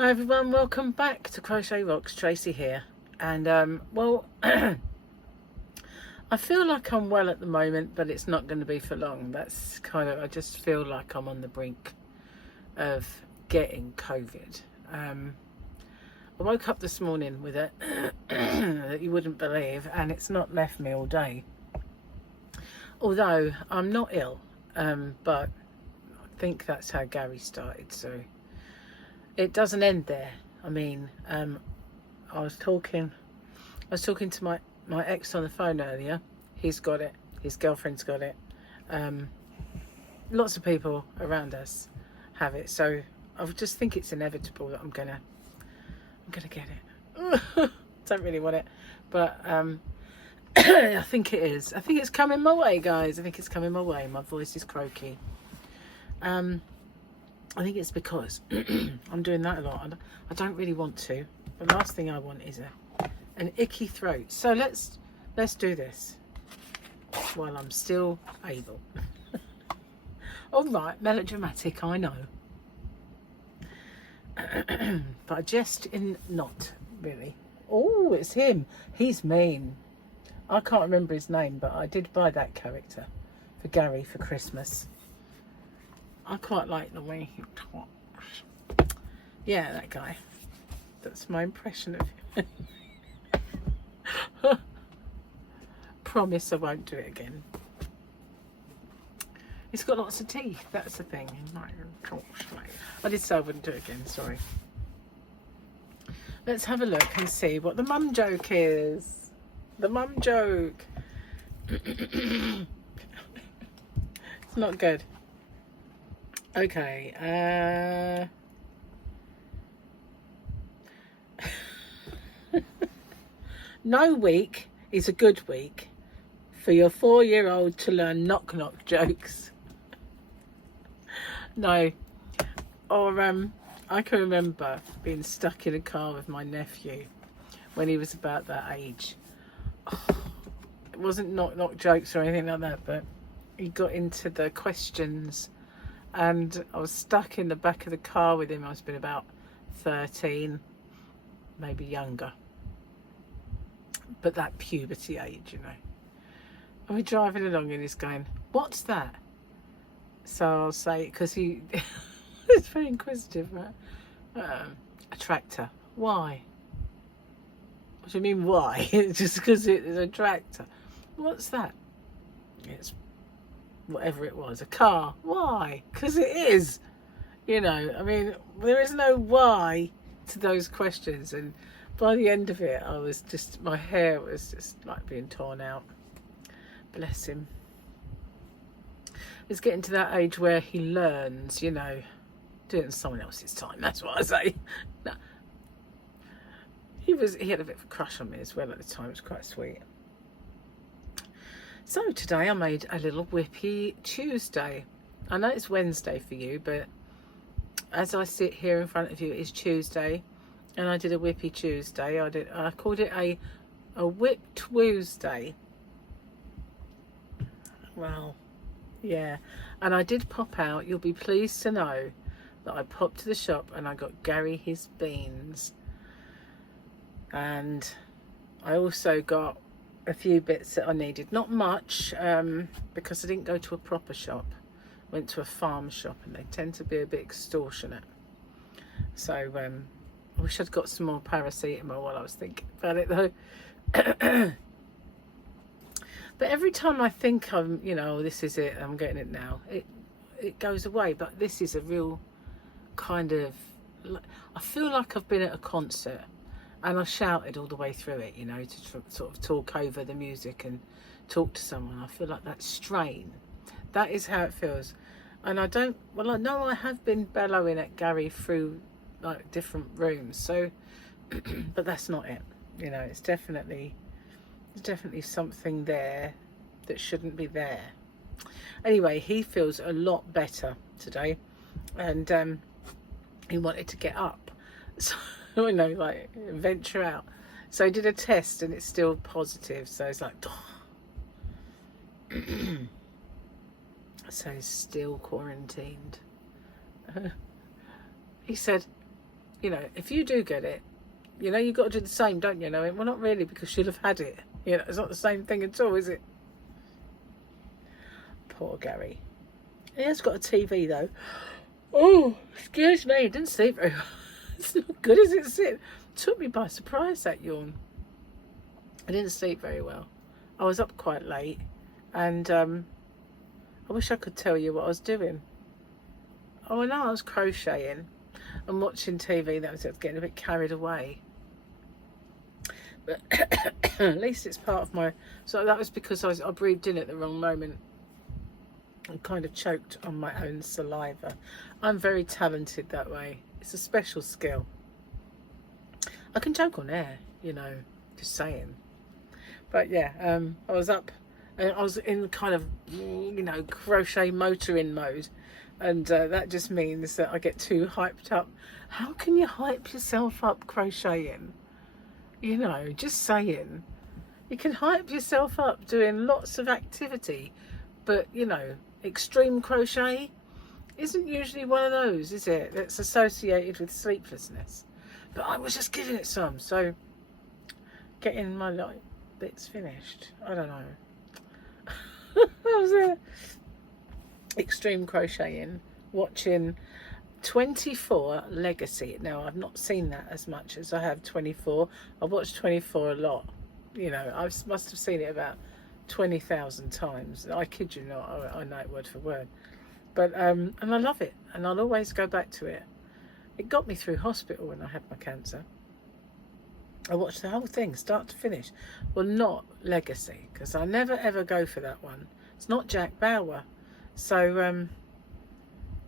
Hi everyone, welcome back to Crochet Rocks. Tracy here, and well, I feel like I'm well at the moment, but it's not going to be for long. That's kind of, I just feel like I'm on the brink of getting COVID. I woke up this morning with it that you wouldn't believe, and it's not left me all day. Although I'm not ill, but I think that's how Gary started, so it doesn't end there. I mean, I was talking to my ex on the phone earlier. He's got it. His girlfriend's got it. Lots of people around us have it. So I just think it's inevitable that I'm gonna get it. Don't really want it, but I think it is. I think it's coming my way, guys. I think it's coming my way. My voice is croaky. I think it's because I'm doing that a lot. I don't really want to. The last thing I want is an icky throat. So let's do this while I'm still able. All right, melodramatic, I know. But just in not really. Oh, it's him. He's mean. I can't remember his name, but I did buy that character for Gary for Christmas. I quite like the way he talks. Yeah, that guy. That's my impression of him. Promise I won't do it again. He's got lots of teeth, that's the thing. I did say I wouldn't do it again, sorry. Let's have a look and see what the mum joke is. The mum joke. It's not good. Okay, no week is a good week for your 4-year-old to learn knock-knock jokes. No. Or I can remember being stuck in a car with my nephew when he was about that age. It wasn't knock-knock jokes or anything like that, but he got into the questions and I was stuck in the back of the car with him. I was been about 13, maybe younger, but that puberty age, you know. And we're driving along and he's going, "What's that?" So I'll say, because he is very inquisitive, right? A tractor. Why? What do you mean why? Just because it's a tractor. What's that? It's whatever it was, a car. Why? Because it is, you know. I mean, there is no why to those questions, and by the end of it I was just, my hair was just like being torn out. Bless him. It's getting to that age where he learns, you know, do it in someone else's time, that's what I say. No. He had a bit of a crush on me as well at the time. It was quite sweet. So today I made a little whippy Tuesday. I know it's Wednesday for you, but as I sit here in front of you, it's Tuesday, and I did a whippy Tuesday. I called it a WIP Tuesday. Well, yeah. And I did pop out. You'll be pleased to know that I popped to the shop and I got Gary his beans. And I also got a few bits that I needed. Not much, because I didn't go to a proper shop. Went to a farm shop, and they tend to be a bit extortionate. So I wish I'd got some more paracetamol while I was thinking about it though. But every time I think I'm, you know, this is it, I'm getting it now, it goes away. But this is a real kind of, I feel like I've been at a concert and I shouted all the way through it, you know, to sort of talk over the music and talk to someone. I feel like that strain. That is how it feels. And I don't, well, I know I have been bellowing at Gary through like different rooms, so but that's not it, you know. It's definitely something there that shouldn't be there. Anyway, he feels a lot better today, and he wanted to get up, so you know, like venture out. So he did a test and it's still positive, so it's like so he's still quarantined. He said, you know, if you do get it, you know, you've got to do the same, don't you? Well, not really, because she'll have had it. You know, it's not the same thing at all, is it? Poor Gary. He has got a TV, though. Oh, excuse me, didn't sleep very well. It's not good, is it? It took me by surprise, that yawn. I didn't sleep very well. I was up quite late, and I wish I could tell you what I was doing. Oh, I know I was crocheting and watching TV. That was getting a bit carried away. But at least it's part of my... So that was because I breathed in at the wrong moment and kind of choked on my own saliva. I'm very talented that way. It's a special skill. I can choke on air, you know, just saying. But yeah, I was up and I was in kind of, you know, crochet motoring mode. And that just means that I get too hyped up. How can you hype yourself up crocheting? You know, just saying. You can hype yourself up doing lots of activity. But, you know, extreme crochet isn't usually one of those, is it? That's associated with sleeplessness. But I was just giving it some. So, getting my like bits finished. I don't know. I was extreme crocheting, watching 24 Legacy. Now, I've not seen that as much as I have 24. I've watched 24 a lot. You know, I must have seen it about 20,000 times. I kid you not, I know it word for word. But, and I love it, and I'll always go back to it. It got me through hospital when I had my cancer. I watched the whole thing, start to finish. Well, not Legacy, because I never ever go for that one. It's not Jack Bauer. So, and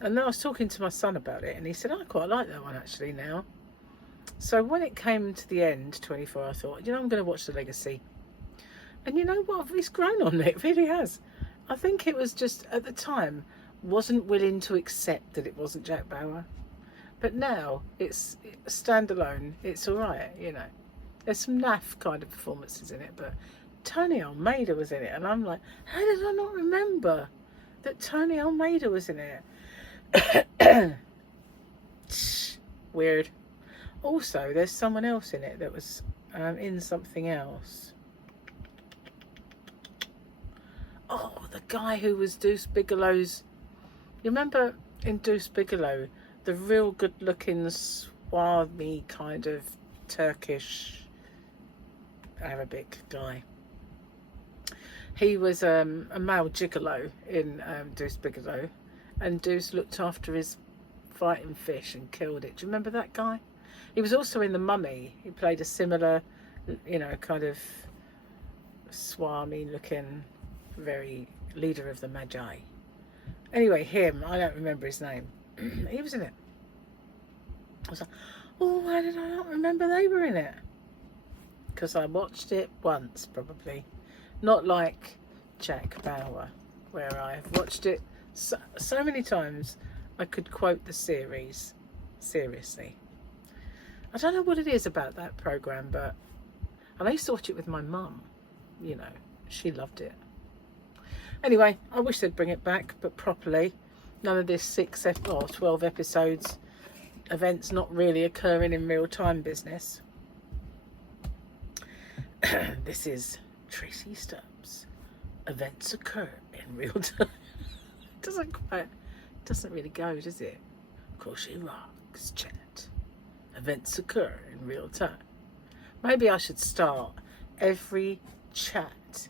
then I was talking to my son about it, and he said, I quite like that one actually now. So when it came to the end, 24, I thought, you know, I'm going to watch the Legacy. And you know what? He's grown on it, really has. I think it was just, at the time, wasn't willing to accept that it wasn't Jack Bauer. But now, it's standalone. It's all right, you know. There's some naff kind of performances in it, but Tony Almeida was in it. And I'm like, how did I not remember that Tony Almeida was in it? Weird. Also, there's someone else in it that was in something else. Oh, the guy who was Deuce Bigelow's... You remember in Deuce Bigelow, the real good-looking, swarmy kind of Turkish Arabic guy? He was a male gigolo in Deuce Bigelow, and Deuce looked after his fighting fish and killed it. Do you remember that guy? He was also in The Mummy. He played a similar, you know, kind of swarmy looking, very leader of the Magi. Anyway, him, I don't remember his name. He was in it. I was like, oh, why did I not remember they were in it? Because I watched it once, probably. Not like Jack Bauer, where I've watched it so many times I could quote the series. Seriously. I don't know what it is about that programme, but I used to watch it with my mum. You know, she loved it. Anyway, I wish they'd bring it back, but properly. None of this 12 episodes, events not really occurring in real time business. This is Tracy Stubbs. Events occur in real time. Doesn't really go, does it? Crochet Rocks chat. Events occur in real time. Maybe I should start every chat.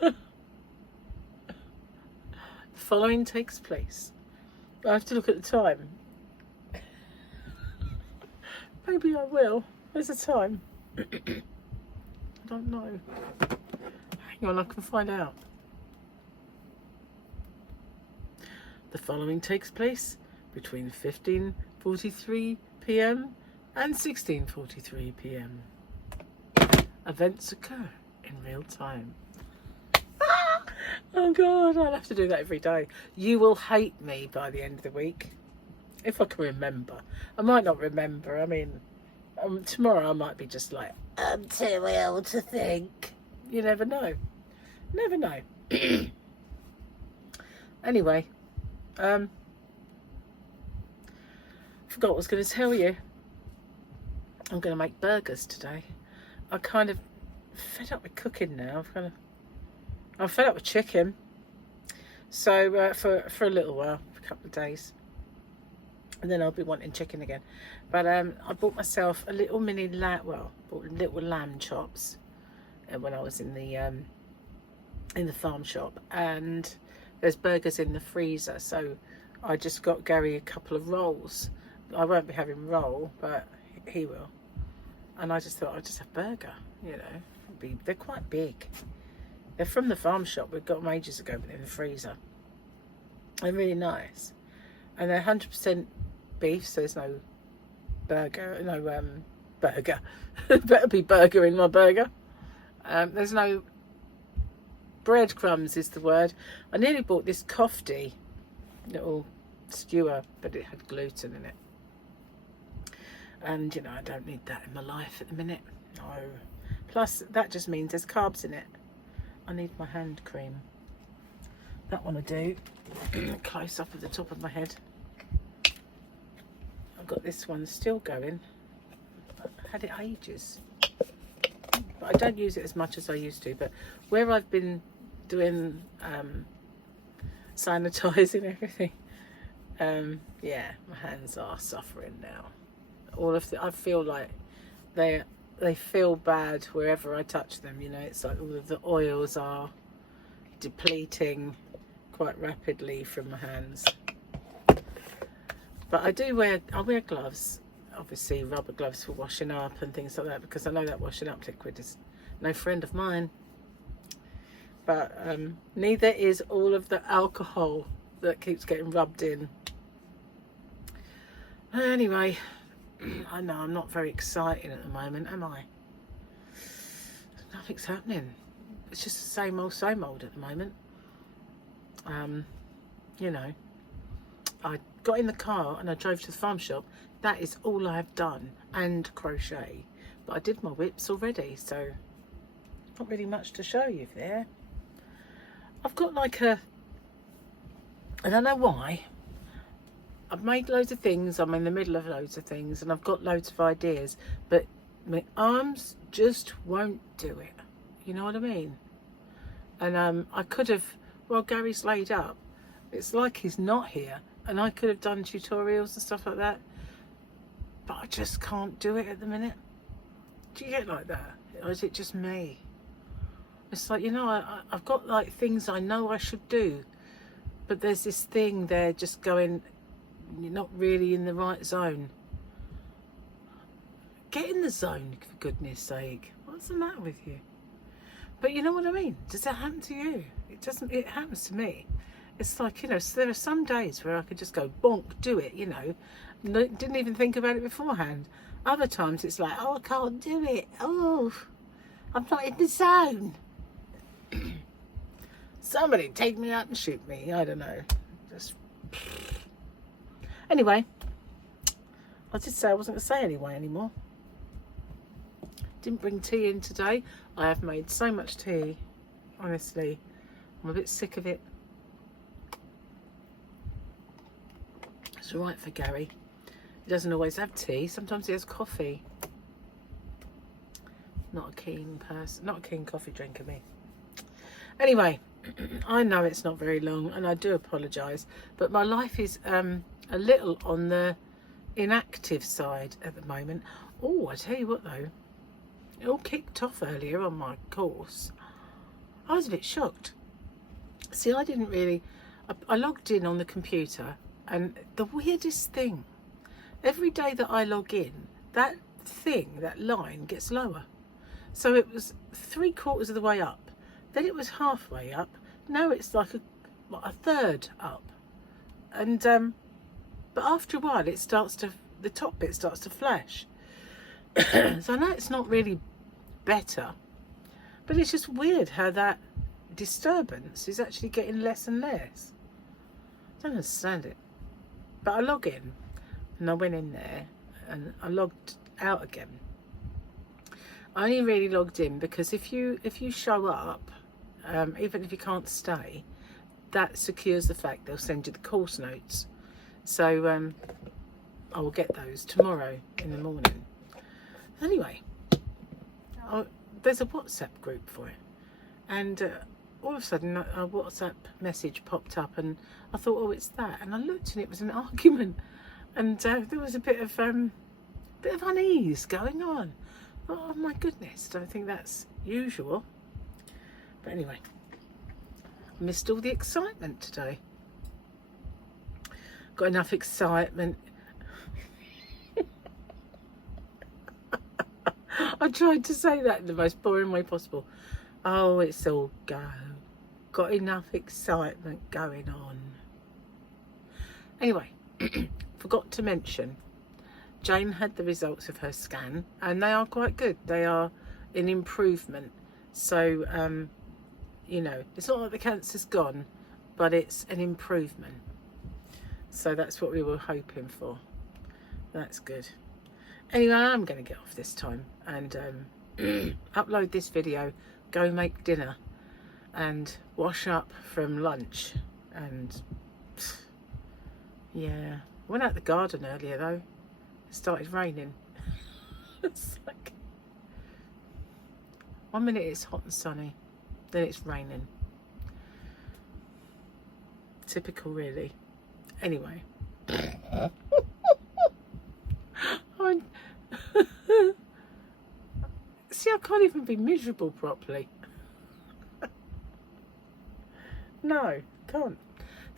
The following takes place. I have to look at the time. Maybe I will. There's a time. I don't know. Hang on, I can find out. The following takes place between 15:43 p.m. and 16:43 p.m. Events occur in real time. Oh God, I'll have to do that every day. You will hate me by the end of the week. If I can remember. I might not remember. I mean, tomorrow I might be just like, I'm too ill to think. You never know. Never know. Anyway, Forgot what I was going to tell you. I'm going to make burgers today. I kind of fed up with cooking now. I'm fed up with chicken. So for a little while, for a couple of days, and then I'll be wanting chicken again. But I bought myself a little mini bought little lamb chops when I was in the farm shop, and there's burgers in the freezer. So I just got Gary a couple of rolls. I won't be having roll, but he will. And I just thought I'd just have burger, you know. They're quite big. They're from the farm shop. We got them ages ago, but in the freezer. They're really nice. And they're 100% beef, so there's no burger. Better be burger in my burger. There's no breadcrumbs is the word. I nearly bought this kofti little skewer, but it had gluten in it. And, you know, I don't need that in my life at the minute. No. Plus, that just means there's carbs in it. I need my hand cream. That one I do. Close up at the top of my head. I've got this one still going. I had it ages. But I don't use it as much as I used to. But where I've been doing sanitising everything, yeah, my hands are suffering now. I feel like they feel bad wherever I touch them, you know. It's like all of the oils are depleting quite rapidly from my hands. But I wear gloves, obviously rubber gloves for washing up and things like that, because I know that washing up liquid is no friend of mine. But neither is all of the alcohol that keeps getting rubbed in. Anyway, I know I'm not very exciting at the moment, am I? Nothing's happening. It's just the same old at the moment. You know, I got in the car and I drove to the farm shop. That is all I've done, and crochet. But I did my whips already, so not really much to show you there. I've got like I don't know why. I've made loads of things, I'm in the middle of loads of things, and I've got loads of ideas, but my arms just won't do it. You know what I mean? And I could have, well, Gary's laid up. It's like he's not here, and I could have done tutorials and stuff like that, but I just can't do it at the minute. Do you get like that? Or is it just me? It's like, you know, I've got like things I know I should do, but there's this thing there just going, you're not really in the right zone. Get in the zone, for goodness sake. What's the matter with you? But you know what I mean? Does that happen to you? It doesn't. It happens to me. It's like, you know, so there are some days where I could just go bonk, do it, you know, didn't even think about it beforehand. Other times it's like, oh, I can't do it. Oh, I'm not in the zone. Somebody take me out and shoot me. I don't know. Just anyway, I did say I wasn't going to say anyway anymore. Didn't bring tea in today. I have made so much tea. Honestly, I'm a bit sick of it. It's all right for Gary. He doesn't always have tea. Sometimes he has coffee. Not a keen person. Not a keen coffee drinker, me. Anyway, I know it's not very long, and I do apologise, but my life is a little on the inactive side at the moment. Oh, I tell you what though, it all kicked off earlier on my course. I was a bit shocked. See, I didn't really, I logged in on the computer, and the weirdest thing, every day that I log in, that line gets lower. So it was 3/4 of the way up, then it was halfway up, now it's like a third up, and but after a while it starts to, the top bit starts to flash. So I know it's not really better, but it's just weird how that disturbance is actually getting less and less. I don't understand it. But I log in, and I went in there and I logged out again. I only really logged in because if you show up, even if you can't stay, that secures the fact they'll send you the course notes. So I will get those tomorrow in the morning. Anyway, there's a WhatsApp group for it, and all of a sudden a WhatsApp message popped up, and I thought, oh, it's that, and I looked and it was an argument, and there was a bit of unease going on. Oh my goodness, I don't think that's usual. But anyway, I missed all the excitement today. Got enough excitement. I tried to say that in the most boring way possible. Oh, it's all go. Got enough excitement going on. Anyway, forgot to mention, Jane had the results of her scan, and they are quite good. They are an improvement. So, you know, it's not like the cancer's gone, but it's an improvement. So that's what we were hoping for. That's good. Anyway, I'm going to get off this time and upload this video, go make dinner and wash up from lunch. And yeah, went out the garden earlier though. It started raining. It's like 1 minute it's hot and sunny, then it's raining. Typical, really. Anyway. See, I can't even be miserable properly. No, can't.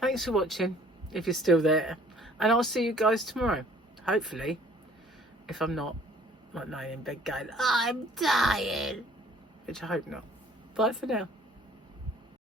Thanks for watching, if you're still there. And I'll see you guys tomorrow. Hopefully. If I'm not like lying in bed going, I'm dying. Which I hope not. Bye for now.